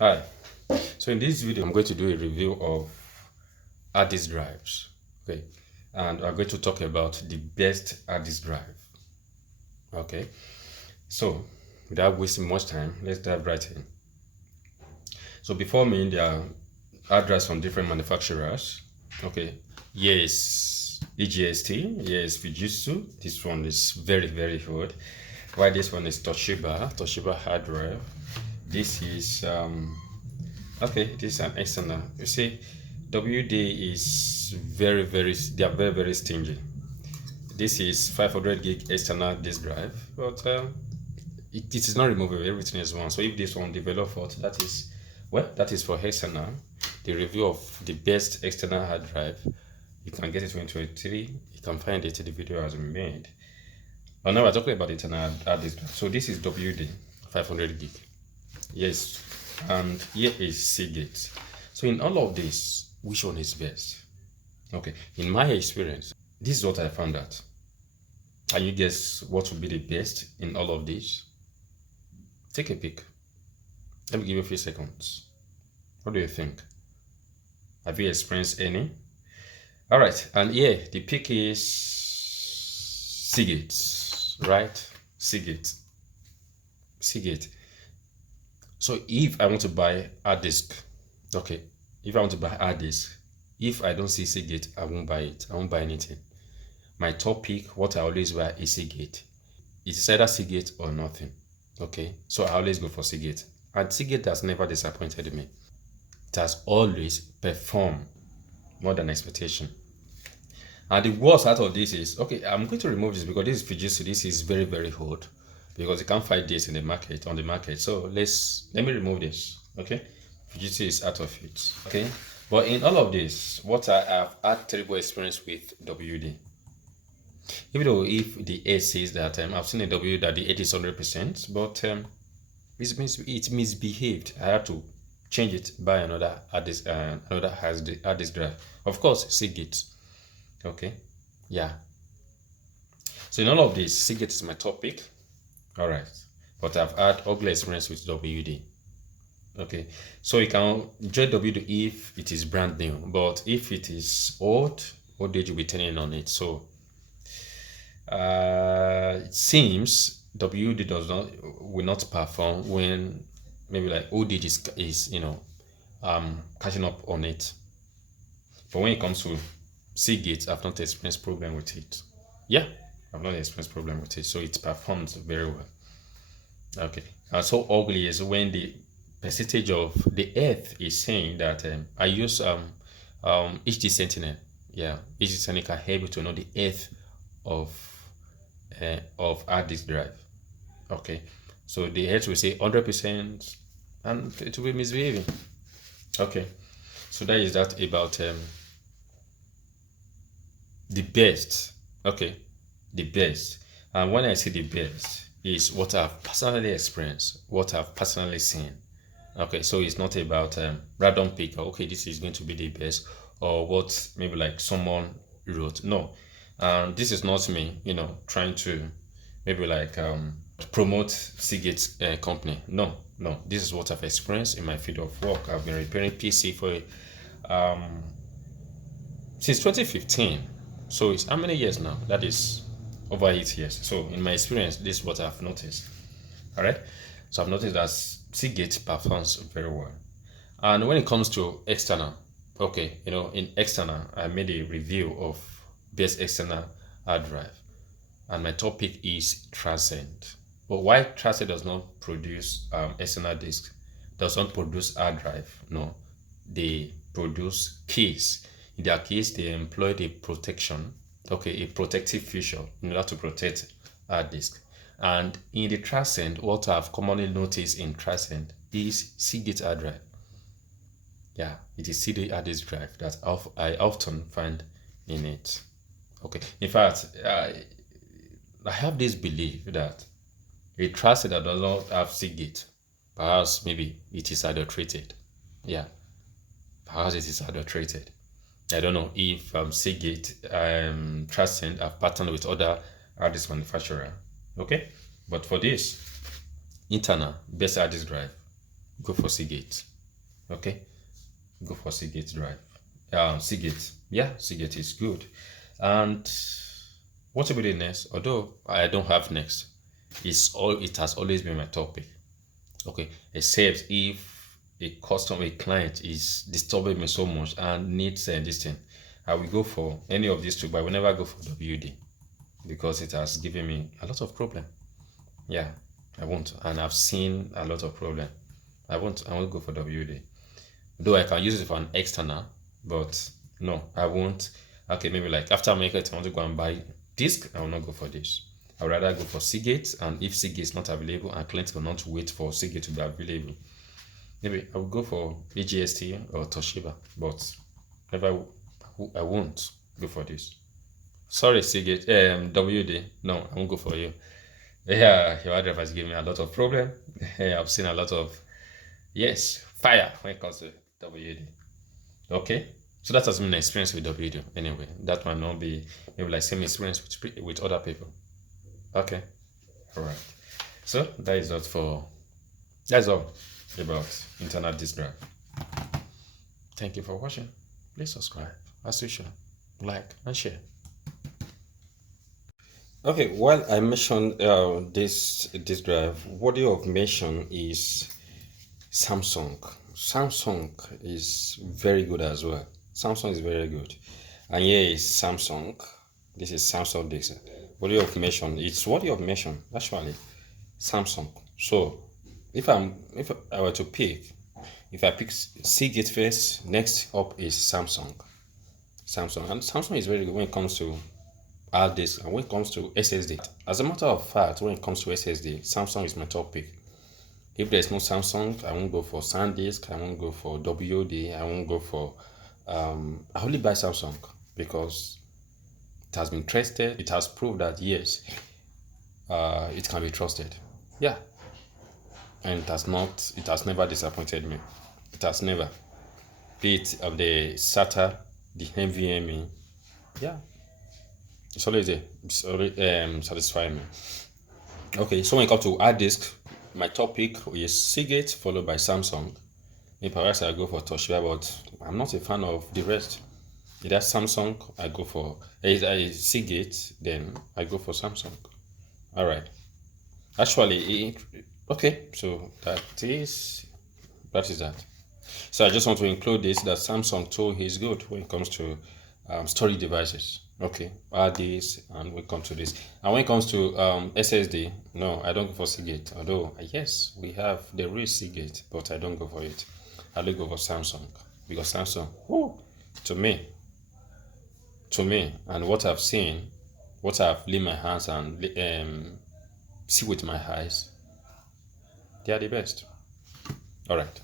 Hi. So in this video, I'm going to do a review of hard disk drives. Okay, and we're going to talk about the best hard disk drive. Okay, so without wasting much time, let's dive right in. So before me, there are hard drives from different manufacturers. Okay, here is EGST, here is Fujitsu. This one is very old. While this one is Toshiba hard drive. This is okay, this is an external. You see, WD is they are very stingy. This is 500 gig external disk drive, but it is not removable. Everything is one. So if this one develop fault, that is for external. The review of the best external hard drive, you can get it 2023. You can find it. The video has been made. But now we're talking about internal hard disk drive. So this is WD 500 gig. Yes, and here is Seagate. So in all of this, which one is best? Okay, in my experience, this is what I found out. Can you guess what would be the best in all of this? Take a pick. Let me give you a few seconds. What do you think? Have you experienced any? All right, and here the pick is Seagate, right? Seagate. So if I want to buy hard disk, okay, if I want to buy hard disk, if I don't see Seagate, I won't buy it. I won't buy anything. My top pick, what I always buy is Seagate. It's either Seagate or nothing. Okay, so I always go for Seagate. And Seagate has never disappointed me. It has always performed more than expectation. And the worst out of this is, okay, I'm going to remove this because this is Fujitsu. This is very old, because you can't find this in the market, on the market. So let me remove this. Okay, Fujitsu is out of it. Okay, but in all of this, what I have had terrible experience with WD. Even though if the A says that I've seen a W that the 8 is 100%, but it misbehaved. I had to change it by another hard disk drive. Of course, Seagate. Okay, yeah. So in all of this, Seagate is my topic. All right, but I've had ugly experience with WD. Okay, so you can enjoy WD if it is brand new, but if it is old age, you'll be turning on it. So it seems WD will not perform when maybe like old age is catching up on it. But when it comes to Seagate, I've not experienced problem with it. Yeah, I've not experienced problem with it, so it performs very well. Okay, and so ugly is when the percentage of the earth is saying that I use HD Sentinel. Yeah, HD Sentinel can help you to know the earth of hard disk drive. Okay, so the earth will say 100% and it will be misbehaving. Okay, so that is that about the best. Okay, the best. And when I say the best, is what I've personally experienced, what I've personally seen. Okay, so it's not about random pick. Okay, this is going to be the best, or what maybe like someone wrote. No, this is not me, trying to maybe like promote Seagate company. No, this is what I've experienced in my field of work. I've been repairing PC for since 2015. So it's how many years now? That is over 8 years. So in my experience, this is what I've noticed. All right, so I've noticed that Seagate performs very well. And when it comes to external, okay, in external, I made a review of best external hard drive, and my topic is Transcend. But why Transcend does not produce external disk, does not produce hard drive? No, they produce case. In their case, they employed a protection, okay, a protective feature in order to protect hard disk. And in the Transcend, what I've commonly noticed in Transcend is Seagate hard drive. Yeah, it is Seagate hard disk drive that I often find in it. Okay, in fact, I have this belief that a Transcend that does not have Seagate, perhaps maybe it is adulterated. Yeah, perhaps it is adulterated. I don't know if Seagate Transcend have partnered with other hard disk manufacturer. Okay, but for this internal best hard disk drive, go for Seagate. Okay, go for Seagate drive. Seagate, yeah, Seagate is good. And what will be the next? Although I don't have next, it has always been my topic. Okay, except if a customer, a client is disturbing me so much and needs this thing, I will go for any of these two, but I will never go for WD because it has given me a lot of problem. Yeah, I won't, and I've seen a lot of problem. I won't go for WD. Though I can use it for an external, but no, I won't. Okay, maybe like after making it, I want to go and buy disc. I will not go for this. I would rather go for Seagate, and if Seagate is not available and clients cannot wait for Seagate to be available, maybe I will go for AGST or Toshiba, but never, I won't go for this. Sorry, Seagate, WD. No, I won't go for you. Yeah, your address has given me a lot of problem. I've seen a lot of, yes, fire when it comes to WD. Okay, so that has been an experience with WD. Anyway, that might not be maybe like same experience with other people. Okay, all right. So that's all about internet disk drive. Thank you for watching. Please subscribe as usual, like and share. Okay, while I mentioned this disk drive, worthy of mention is Samsung. Samsung is very good as well. Samsung is very good. And here is Samsung. This is Samsung disk. Worthy of mention. It's worthy of mention actually. Samsung. So if I were to pick, if I pick Seagate first, next up is Samsung. Samsung, and Samsung is very good when it comes to hard disk and when it comes to SSD. As a matter of fact, when it comes to SSD, Samsung is my top pick. If there's no Samsung, I won't go for SanDisk, I won't go for WD, I won't go for I only buy Samsung because it has been tested, it has proved that yes, it can be trusted. Yeah. And it has never disappointed me. It has never. Be it of the SATA, the NVMe, yeah, it's always there. It's always satisfying me. Okay, so when it comes to hard disk, my top pick is Seagate followed by Samsung. In perhaps I go for Toshiba, but I'm not a fan of the rest. Either Samsung, I go for Seagate, then I go for Samsung. All right. Actually, okay, so that is that. So I just want to include this that Samsung too is good when it comes to storage devices. Okay, add this and we come to this. And when it comes to SSD, no, I don't go for Seagate. Although yes, we have the real Seagate, but I don't go for it. I do go for Samsung because Samsung, whoo, to me, and what I've seen, what I've laid my hands and see with my eyes, they are the best. All right.